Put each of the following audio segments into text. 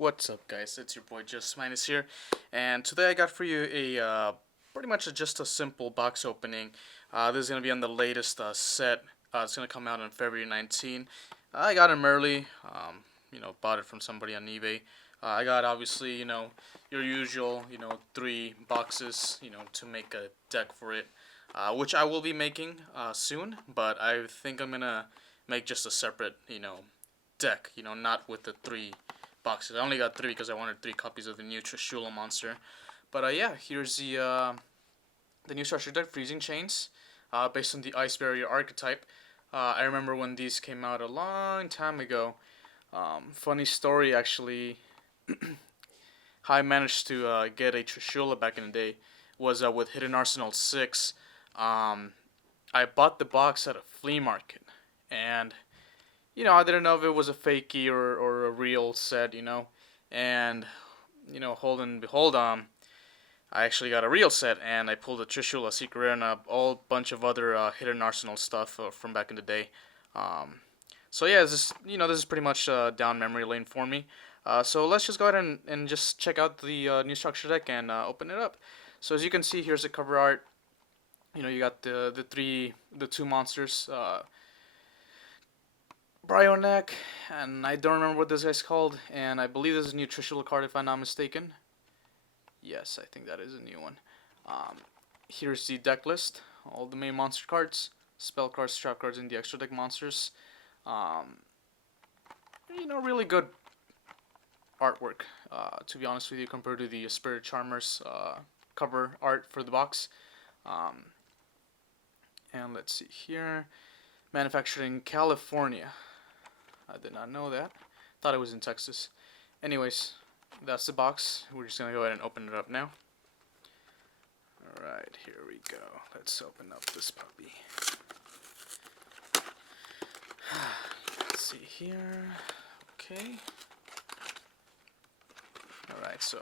What's up, guys? It's your boy Just Minus here, and today I got for you a pretty much just a simple box opening. This is gonna be on the latest set. It's gonna come out on February 19. I got them early. Bought it from somebody on eBay. I got obviously your usual 3 boxes to make a deck for it, which I will be making soon. But I think I'm gonna make just a separate deck. Not with the 3 boxes. I only got 3 because I wanted 3 copies of the new Trishula monster. But yeah, here's the new structure deck, Freezing Chains, based on the Ice Barrier archetype. I remember when these came out a long time ago. Funny story, actually. How I managed to get a Trishula back in the day was with Hidden Arsenal 6. I bought the box at a flea market, and I didn't know if it was a fakey or a real set, and hold and behold, I actually got a real set, and I pulled a Trishula Secret Rare and a whole bunch of other Hidden Arsenal stuff from back in the day. So yeah, this is pretty much down memory lane for me. So let's just go ahead and just check out the new structure deck and open it up. So as you can see, here's the cover art. You got the 2 monsters. Bryonek, and I don't remember what this guy's called, and I believe this is a new Trishula card if I'm not mistaken. Yes, I think that is a new one. Here's the deck list, all the main monster cards, spell cards, trap cards, and the extra deck monsters. Really good artwork, to be honest with you, compared to the Spirit Charmers cover art for the box. And let's see here, manufactured in California. I did not know that. Thought it was in Texas. Anyways, that's the box. We're just going to go ahead and open it up now. Alright, here we go. Let's open up this puppy. Let's see here. Okay. Alright, so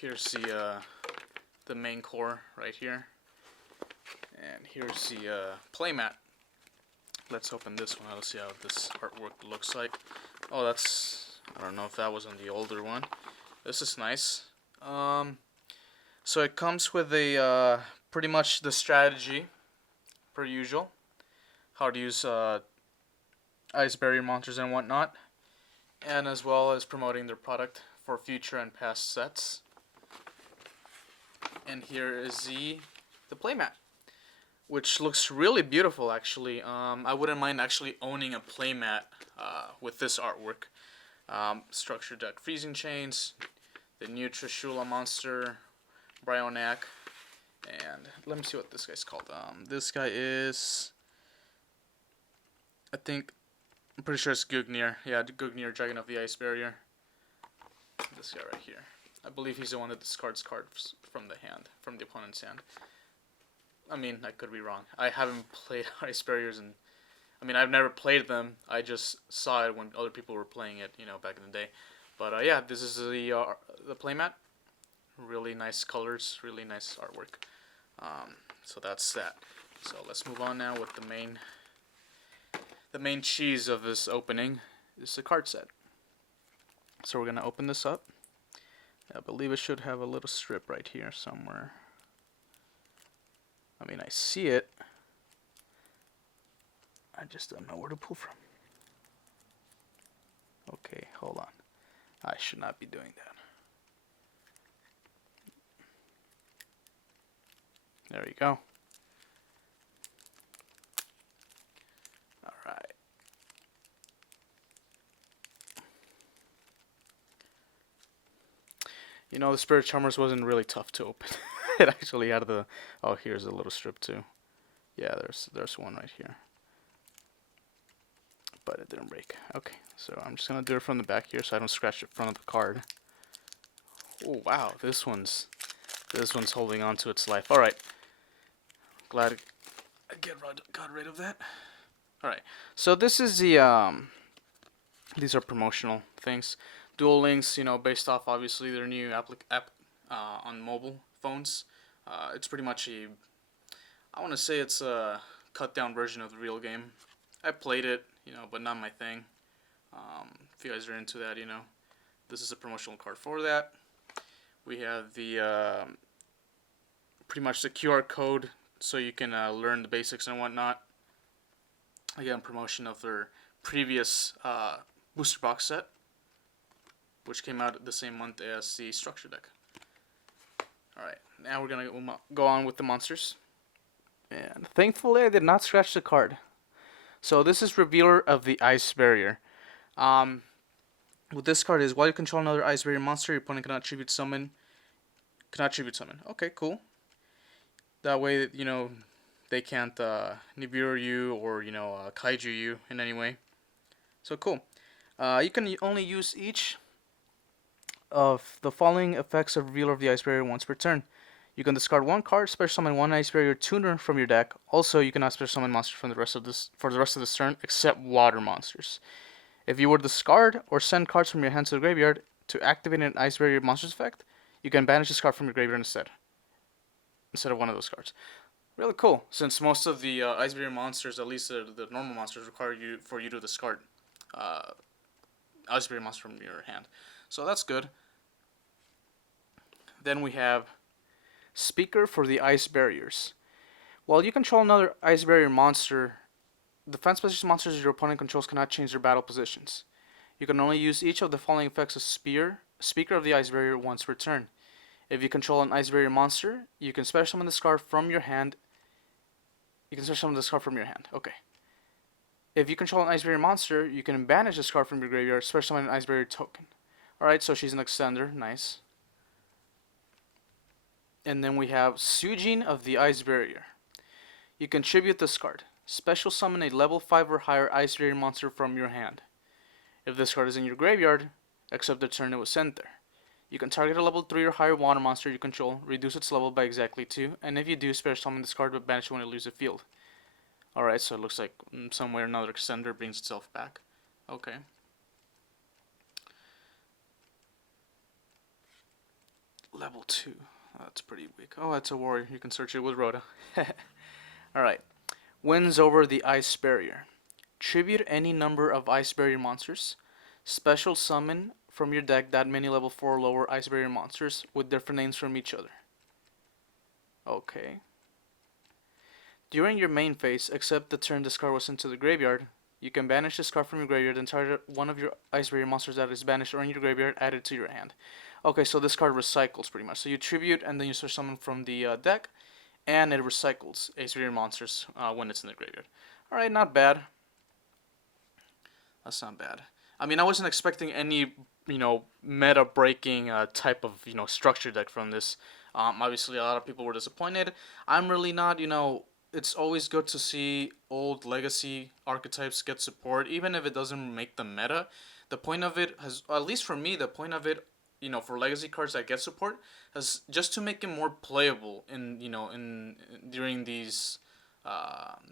here's the main core right here. And here's the playmat. Let's open this one. Let's see how this artwork looks like. Oh, I don't know if that was on the older one. This is nice. So it comes with a pretty much the strategy, per usual. How to use ice barrier monsters and whatnot. And as well as promoting their product for future and past sets. And here is the playmat, which looks really beautiful, actually. I wouldn't mind actually owning a playmat with this artwork. Structure deck, Freezing Chains, the new Trishula monster, Bryonek, and let me see what this guy's called. This guy is, I'm pretty sure it's Yugioh. Yeah, Yugioh, Dragon of the Ice Barrier. This guy right here. I believe he's the one that discards cards from the opponent's hand. I mean, I could be wrong. I haven't played Ice Barriers, and I've never played them. I just saw it when other people were playing it, back in the day. But yeah, this is the playmat. Really nice colors, really nice artwork. So that's that. So let's move on now with the main cheese of this opening. Is the card set. So we're gonna open this up. I believe it should have a little strip right here somewhere. I see it. I just don't know where to pull from. Okay, hold on. I should not be doing that. There you go. Alright. The Spirit Charmers wasn't really tough to open. It actually had the... Oh, here's a little strip too. Yeah, there's one right here. But it didn't break. Okay, so I'm just going to do it from the back here so I don't scratch the front of the card. Oh, wow, this one's holding on to its life. Alright. Glad I got rid of that. Alright, so this is the... These are promotional things. Duel Links, based off obviously their new app on mobile phones. It's pretty much I want to say it's a cut down version of the real game. I played it. but not my thing. If you guys are into that, this is a promotional card for that. We have the pretty much the QR code so you can learn the basics and whatnot. Again, promotion of their previous booster box set, which came out the same month as the structure deck. Alright, now we're going to go on with the monsters. And thankfully I did not scratch the card. So this is Revealer of the Ice Barrier. With this card is while you control another Ice Barrier monster, your opponent cannot tribute summon. Okay, cool. That way, they can't Nibiru you or, Kaiju you in any way. So cool. You can only use each of the following effects of Revealer of the Ice Barrier once per turn. You can discard one card, special summon one Ice Barrier tuner from your deck. Also, you cannot special summon monsters for the rest of this turn, except water monsters. If you were to discard or send cards from your hand to the graveyard to activate an Ice Barrier monster's effect, you can banish this card from your graveyard instead of one of those cards. Really cool, since most of the Ice Barrier monsters, at least the normal monsters, require you to discard Ice Barrier monster from your hand. So that's good. Then we have Speaker for the Ice Barriers. While you control another Ice Barrier monster, defense position monsters your opponent controls cannot change their battle positions. You can only use each of the following effects of Speaker of the Ice Barrier once per turn. If you control an Ice Barrier monster, you can special summon this card from your hand. Okay. If you control an Ice Barrier monster, you can banish this card from your graveyard, special summon an Ice Barrier token. Alright, so she's an extender. Nice. And then we have Sujin of the Ice Barrier. You can tribute this card. Special summon a level 5 or higher Ice Barrier monster from your hand. If this card is in your graveyard, except the turn it was sent there. You can target a level 3 or higher water monster you control, reduce its level by exactly 2, and if you do, special summon this card but banish it when it leaves the field. Alright, so it looks like some way or another extender brings itself back. Okay. Level 2. Oh, that's pretty weak. Oh, that's a warrior. You can search it with Rhoda. Alright. Wins over the Ice Barrier. Tribute any number of Ice Barrier monsters. Special summon from your deck that many level 4 or lower Ice Barrier monsters with different names from each other. Okay. During your main phase, except the turn this card was sent to the graveyard, you can banish this card from your graveyard and target one of your Ice Barrier monsters that is banished or in your graveyard added to your hand. Okay, so this card recycles pretty much. So you tribute and then you search summon from the deck, and it recycles Ice Barrier monsters when it's in the graveyard. Alright, not bad. That's not bad. I mean, I wasn't expecting any, meta-breaking type of, structure deck from this. Obviously, a lot of people were disappointed. I'm really not, it's always good to see old legacy archetypes get support, even if it doesn't make the meta. The point of it has, at least for me, the point of it, for legacy cards that get support, is just to make it more playable during these,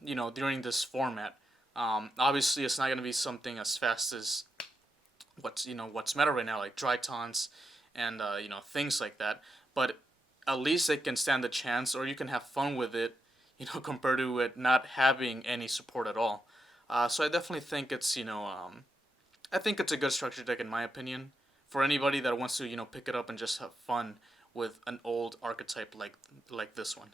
during this format. Obviously, it's not gonna be something as fast as what's meta right now, like Drytons and things like that. But at least it can stand a chance, or you can have fun with it, compared to it not having any support at all. So I definitely think it's I think it's a good structure deck in my opinion for anybody that wants to pick it up and just have fun with an old archetype like this one.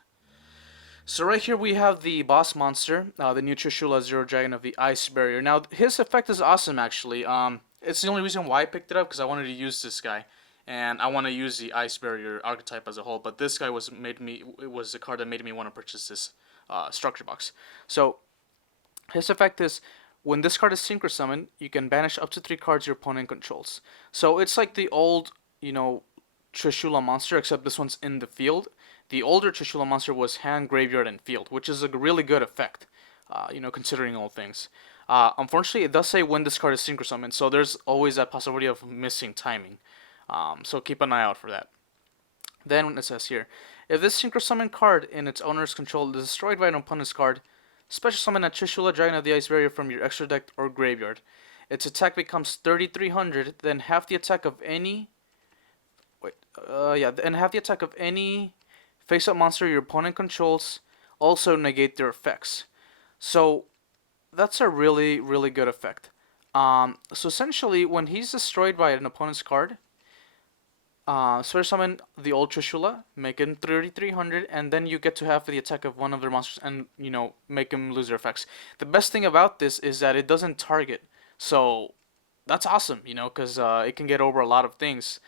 So right here we have the boss monster, the new Trishula Zero Dragon of the Ice Barrier. Now his effect is awesome actually. It's the only reason why I picked it up, because I wanted to use this guy, and I want to use the Ice Barrier archetype as a whole. But this guy was the card that made me want to purchase this structure box. So his effect is, when this card is synchro summoned, you can banish up to 3 cards your opponent controls. So it's like the old, Trishula monster, except this one's in the field. The older Trishula monster was hand, graveyard, and field, which is a really good effect, considering all things. Unfortunately, it does say when this card is synchro summoned, so there's always that possibility of missing timing. So keep an eye out for that. Then it says here, if this synchro summon card in its owner's control is destroyed by an opponent's card, special summon a Trishula Dragon of the Ice Barrier from your extra deck or graveyard. Its attack becomes 3,300, then half the attack of any. And half the attack of any face-up monster your opponent controls. Also negate their effects. So that's a really, really good effect. So essentially, when he's destroyed by an opponent's card, Spare Summon the Ultra Shula, make him 3300, and then you get to have the attack of one of their monsters and, make him lose their effects. The best thing about this is that it doesn't target. So, that's awesome, because it can get over a lot of things.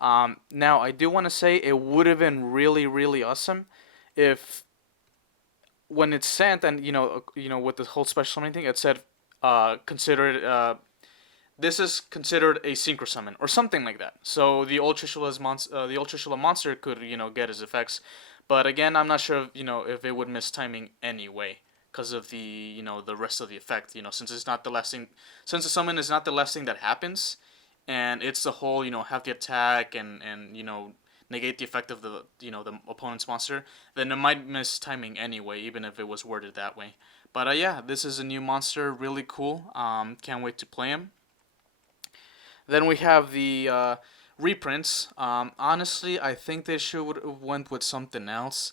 Now, I do want to say it would have been really, really awesome if when it's sent and, with the whole special summoning thing, it said, consider it, this is considered a synchro summon or something like that. So the Ultra Shula monster could get his effects, but again, I'm not sure if it would miss timing anyway because of the the rest of the effect. Since it's not the last thing, since the summon is not the last thing that happens, and it's the whole have the attack and negate the effect of the the opponent's monster, then it might miss timing anyway, even if it was worded that way. But yeah, this is a new monster, really cool. Can't wait to play him. Then we have the reprints. Honestly, I think they should have went with something else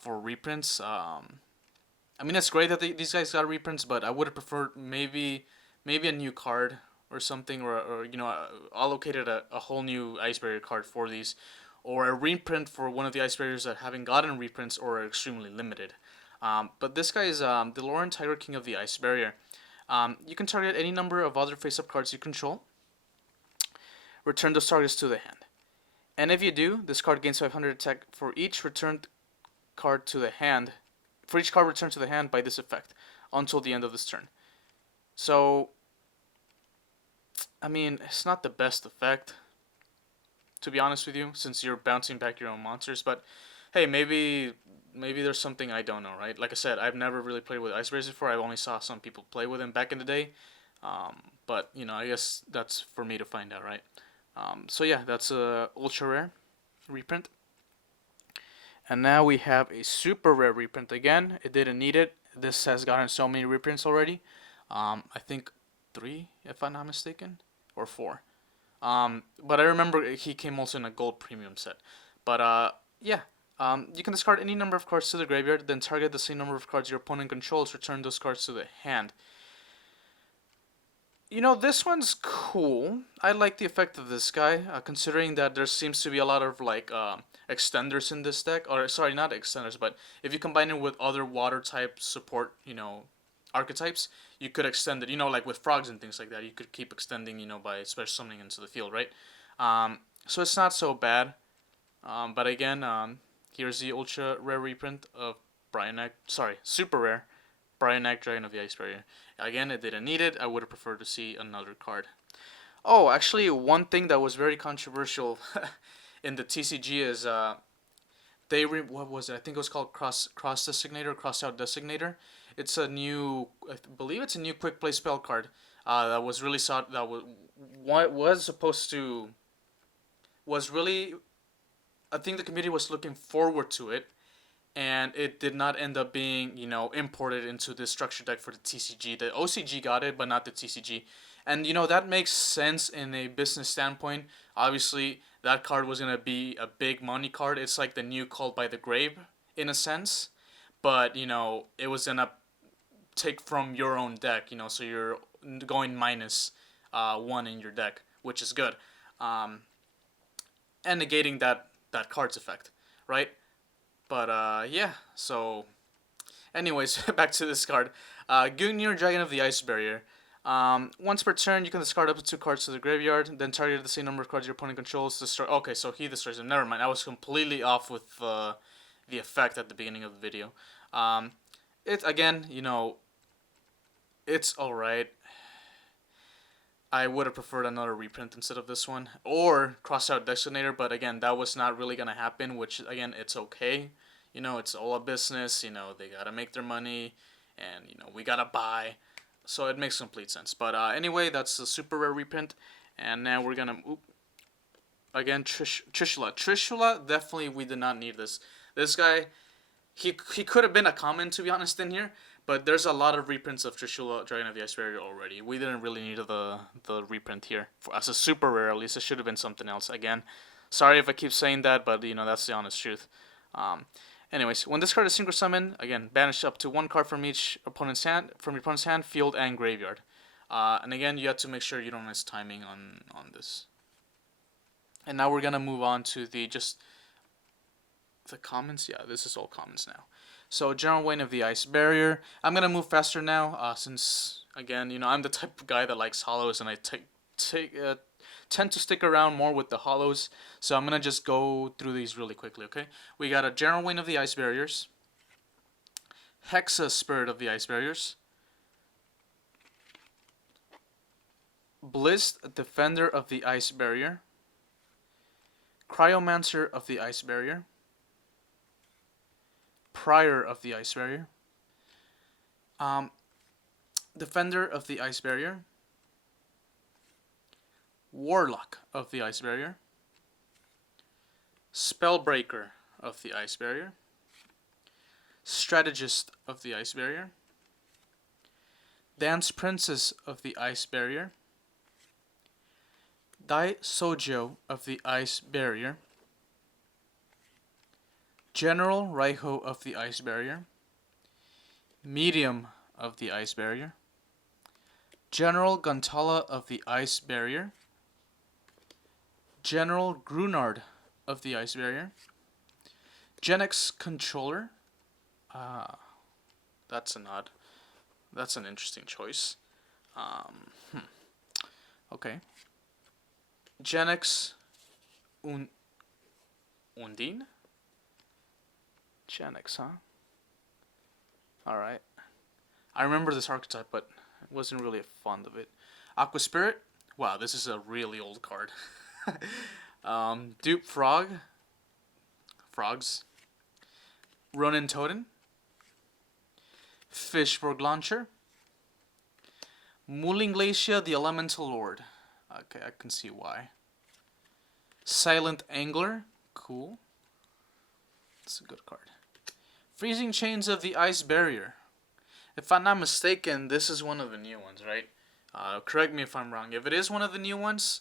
for reprints. I mean, it's great that these guys got reprints, but I would have preferred maybe a new card or something, or allocated a whole new Ice Barrier card for these, or a reprint for one of the Ice Barriers that haven't gotten reprints or are extremely limited. But this guy is the Lauren Tiger King of the Ice Barrier. You can target any number of other face-up cards you control. Return those targets to the hand. And if you do, this card gains 500 attack for each returned card to the hand. For each card returned to the hand by this effect until the end of this turn. So, I mean, it's not the best effect, to be honest with you, since you're bouncing back your own monsters. But hey, maybe there's something I don't know, right? Like I said, I've never really played with Ice Barriers before. I only saw some people play with them back in the day. But I guess that's for me to find out, right? So yeah, that's a ultra rare reprint. And now we have a super rare reprint again. It didn't need it. This has gotten so many reprints already. I think 3, if I'm not mistaken, or 4. But I remember he came also in a gold premium set. But yeah, you can discard any number of cards to the graveyard, then target the same number of cards your opponent controls. Return those cards to the hand. This one's cool. I like the effect of this guy, considering that there seems to be a lot of extenders in this deck. Or sorry, not extenders, but if you combine it with other water type support, archetypes, you could extend it. Like with frogs and things like that, you could keep extending, by special summoning into the field, right? So it's not so bad. But again, here's the ultra rare reprint of super rare Bryonac Dragon of the Ice Barrier. Again, it didn't need it. I would have preferred to see another card. Oh, actually, one thing that was very controversial in the TCG is what was it? I think it was called cross designator, cross out designator. It's a new, I believe it's a new quick play spell card that was really sought. That was supposed to was really. I think the community was looking forward to it, and it did not end up being, imported into the structure deck for the TCG. The OCG got it, but not the TCG. And, that makes sense in a business standpoint. Obviously, that card was going to be a big money card. It's like the new Called by the Grave, in a sense. But, it was going to take from your own deck, so you're going minus 1 in your deck, which is good. And negating that card's effect, right? But yeah, so anyways, back to this card. Yugioh, Dragon of the Ice Barrier. Once per turn, you can discard up to 2 cards to the graveyard, then target the same number of cards your opponent controls. Destroy. Okay, so he destroys them. Never mind, I was completely off with the effect at the beginning of the video. It's again, it's alright. I would have preferred another reprint instead of this one, or Crossout Designator, but again, that was not really gonna happen. Which again, it's okay. It's all a business. They gotta make their money, and we gotta buy, so it makes complete sense. But anyway, that's a super rare reprint, and now we're gonna again Trishula. Trishula, definitely we did not need this. This guy, he could have been a common, to be honest, in here. But there's a lot of reprints of Trishula, Dragon of the Ice Barrier already. We didn't really need the reprint here. As a super rare, at least, it should have been something else. Again, sorry if I keep saying that, but that's the honest truth. Anyways, when this card is synchro summoned, again, banish up to one card from each opponent's hand, from your opponent's hand, field, and graveyard. And again, you have to make sure you don't miss timing on this. And now we're gonna move on to the commons. Yeah, this is all commons now. So General Wayne of the Ice Barrier. I'm gonna move faster now, since again, I'm the type of guy that likes hollows, and I tend to stick around more with the hollows. So I'm gonna just go through these really quickly. Okay, we got a General Wayne of the Ice Barriers, Hexa Spirit of the Ice Barriers, Blissed Defender of the Ice Barrier, Cryomancer of the Ice Barrier, Prior of the Ice Barrier, Defender of the Ice Barrier, Warlock of the Ice Barrier, Spellbreaker of the Ice Barrier, Strategist of the Ice Barrier, Dance Princess of the Ice Barrier, Dai Sojo of the Ice Barrier, General Raiho of the Ice Barrier, Medium of the Ice Barrier, General Guntala of the Ice Barrier, General Grunard of the Ice Barrier, Genex Controller. That's an interesting choice. Okay. Genex Undine? Genex, huh? Alright. I remember this archetype, but I wasn't really fond of it. Aqua Spirit. Wow, this is a really old card. Dupe Frog. Frogs. Ronin Totem. Fishborg Launcher. Mulinglacia the Elemental Lord. Okay, I can see why. Silent Angler. Cool. It's a good card. Freezing Chains of the Ice Barrier. If I'm not mistaken, this is one of the new ones, right? Correct me if I'm wrong. If it is one of the new ones,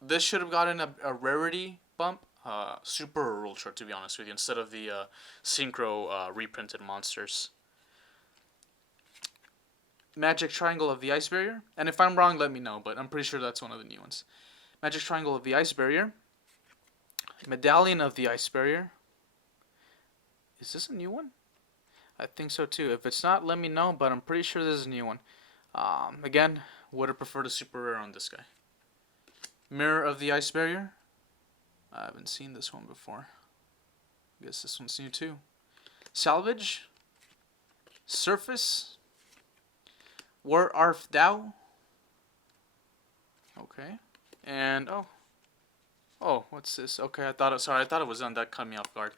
this should have gotten a rarity bump. Super or ultra, to be honest with you, instead of the synchro reprinted monsters. Magic Triangle of the Ice Barrier. And if I'm wrong, let me know, but I'm pretty sure that's one of the new ones. Magic Triangle of the Ice Barrier. Medallion of the Ice Barrier. Is this a new one? I think so too. If it's not, let me know, but I'm pretty sure this is a new one. Again, would have preferred a super rare on this guy. Mirror of the Ice Barrier. I haven't seen this one before. I guess this one's new too. Salvage. Surface. War Arf Dao. Okay. And oh, what's this? Okay, I thought it was on. That caught me off guard.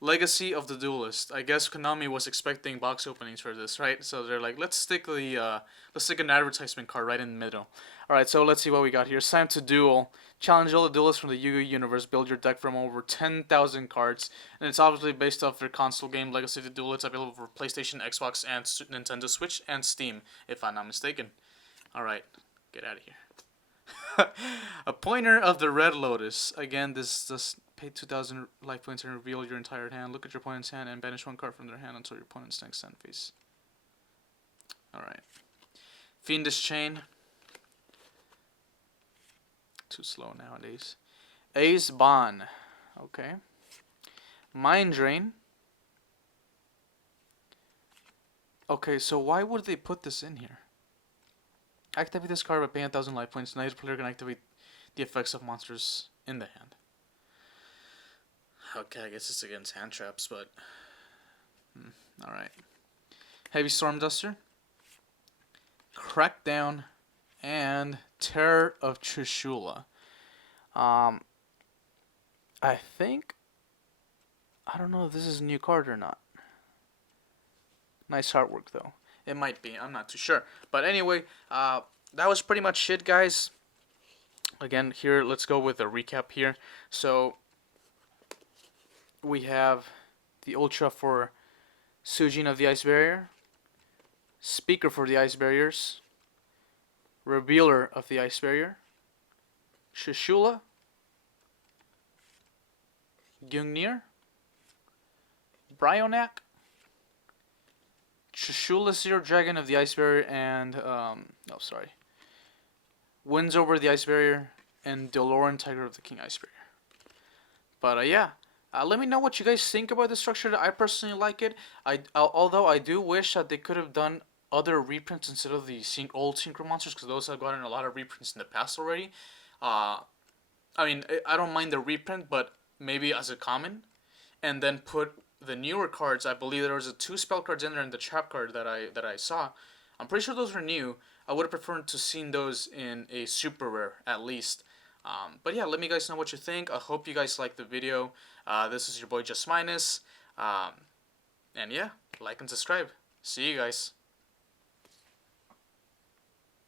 Legacy of the Duelist. I guess Konami was expecting box openings for this, right? So they're like, let's stick an advertisement card right in the middle. All right, so let's see what we got here. It's time to duel. Challenge all the duelists from the Yu-Gi-Oh universe. Build your deck from over 10,000 cards, and it's obviously based off their console game Legacy of the Duelist, available for PlayStation, Xbox, and Nintendo Switch and Steam, if I'm not mistaken. All right, get out of here. A Pointer of the Red Lotus. Again, this pay 2,000 life points and reveal your entire hand. Look at your opponent's hand and banish one card from their hand until your opponent's next end phase. Alright. Fiendish Chain. Too slow nowadays. Ace Bond. Okay. Mind Drain. Okay, so why would they put this in here? Activate this card by paying 1,000 life points. Neither player can activate the effects of monsters in the hand. Okay, I guess it's against hand traps, but alright. Heavy Storm Duster, Crackdown, and Terror of Trishula. I don't know if this is a new card or not. Nice artwork though. It might be, I'm not too sure. But anyway, that was pretty much it, guys. Again, here, let's go with a recap here. So we have the Ultra for Sujin of the Ice Barrier, Speaker for the Ice Barriers, Revealer of the Ice Barrier, Trishula, Gungnir, Bryonac, Shoeless Zero Dragon of the Ice Barrier, and Winds Over the Ice Barrier, and Doloran Tiger of the King Ice Barrier. But yeah, let me know what you guys think about the structure. I personally like it. Although I do wish that they could have done other reprints instead of the old Synchro Monsters, because those have gotten a lot of reprints in the past already. I mean, I don't mind the reprint, but maybe as a common, and then put the newer cards. I believe there was a 2 spell cards in there in the trap card that I saw. I'm pretty sure those were new. I would have preferred to seen those in a super rare at least. But yeah, let me guys know what you think. I hope you guys liked the video. This is your boy Just Minus. And yeah, like and subscribe. See you guys.